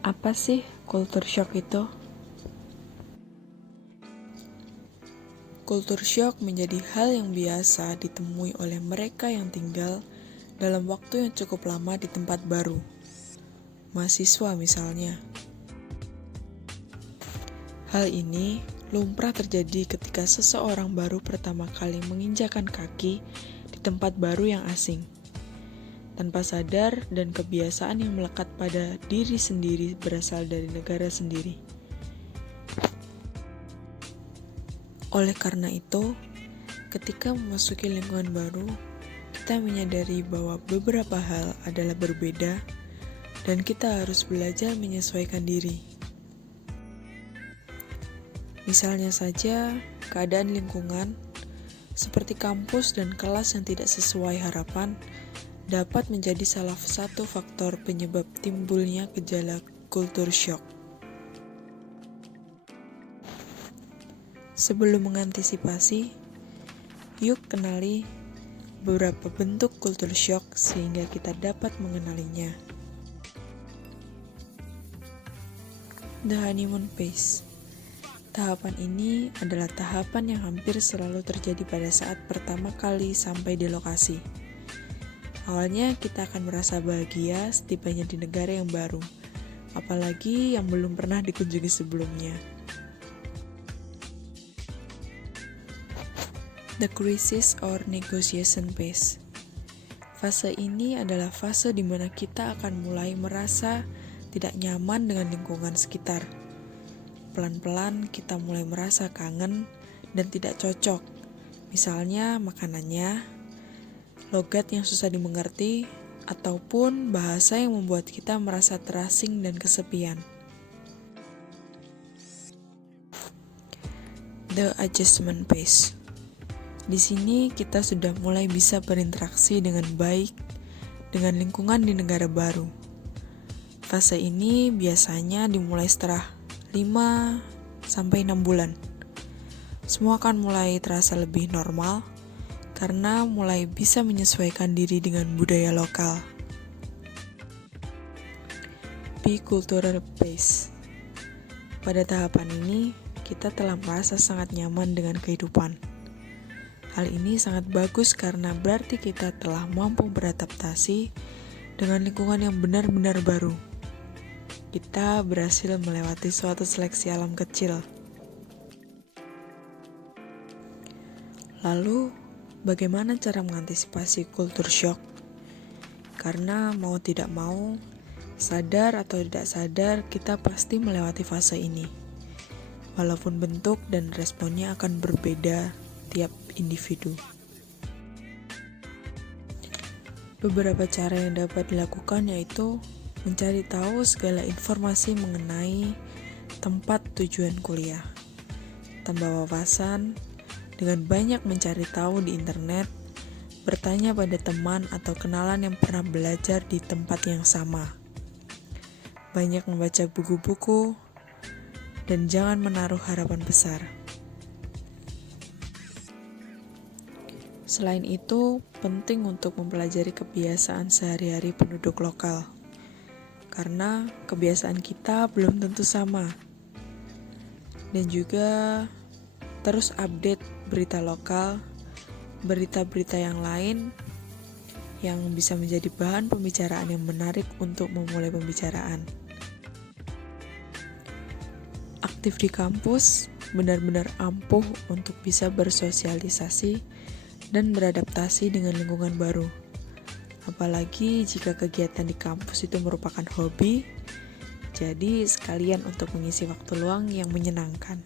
Apa sih culture shock itu? Culture shock menjadi hal yang biasa ditemui oleh mereka yang tinggal dalam waktu yang cukup lama di tempat baru. Mahasiswa misalnya. Hal ini lumrah terjadi ketika seseorang baru pertama kali menginjakan kaki di tempat baru yang asing. Tanpa sadar dan kebiasaan yang melekat pada diri sendiri berasal dari negara sendiri. Oleh karena itu, ketika memasuki lingkungan baru, kita menyadari bahwa beberapa hal adalah berbeda dan kita harus belajar menyesuaikan diri. Misalnya saja, keadaan lingkungan seperti kampus dan kelas yang tidak sesuai harapan dapat menjadi salah satu faktor penyebab timbulnya gejala culture shock. Sebelum mengantisipasi, yuk kenali beberapa bentuk culture shock sehingga kita dapat mengenalinya. The honeymoon phase. Tahapan ini adalah tahapan yang hampir selalu terjadi pada saat pertama kali sampai di lokasi. Awalnya kita akan merasa bahagia setibanya di negara yang baru, apalagi yang belum pernah dikunjungi sebelumnya. The crisis or negotiation phase. Fase ini adalah fase di mana kita akan mulai merasa tidak nyaman dengan lingkungan sekitar. Pelan-pelan kita mulai merasa kangen dan tidak cocok. Misalnya makanannya, logat yang susah dimengerti, ataupun bahasa yang membuat kita merasa terasing dan kesepian. The adjustment phase. Di sini kita sudah mulai bisa berinteraksi dengan baik dengan lingkungan di negara baru. Fase ini biasanya dimulai setelah 5-6 bulan. Semua akan mulai terasa lebih normal karena mulai bisa menyesuaikan diri dengan budaya lokal. Bicultural phase. Pada tahapan ini, kita telah merasa sangat nyaman dengan kehidupan. Hal ini sangat bagus karena berarti kita telah mampu beradaptasi dengan lingkungan yang benar-benar baru. Kita berhasil melewati suatu seleksi alam kecil. Lalu, bagaimana cara mengantisipasi culture shock? Karena mau tidak mau, sadar atau tidak sadar, kita pasti melewati fase ini. Walaupun bentuk dan responnya akan berbeda tiap individu. Beberapa cara yang dapat dilakukan yaitu mencari tahu segala informasi mengenai tempat tujuan kuliah, tambah wawasan dengan banyak mencari tahu di internet, bertanya pada teman atau kenalan yang pernah belajar di tempat yang sama, banyak membaca buku-buku, dan jangan menaruh harapan besar. Selain itu, penting untuk mempelajari kebiasaan sehari-hari penduduk lokal, karena kebiasaan kita belum tentu sama. Dan juga terus update berita lokal, berita-berita yang lain yang bisa menjadi bahan pembicaraan yang menarik untuk memulai pembicaraan. Aktif di kampus benar-benar ampuh untuk bisa bersosialisasi dan beradaptasi dengan lingkungan baru. Apalagi jika kegiatan di kampus itu merupakan hobi, jadi sekalian untuk mengisi waktu luang yang menyenangkan.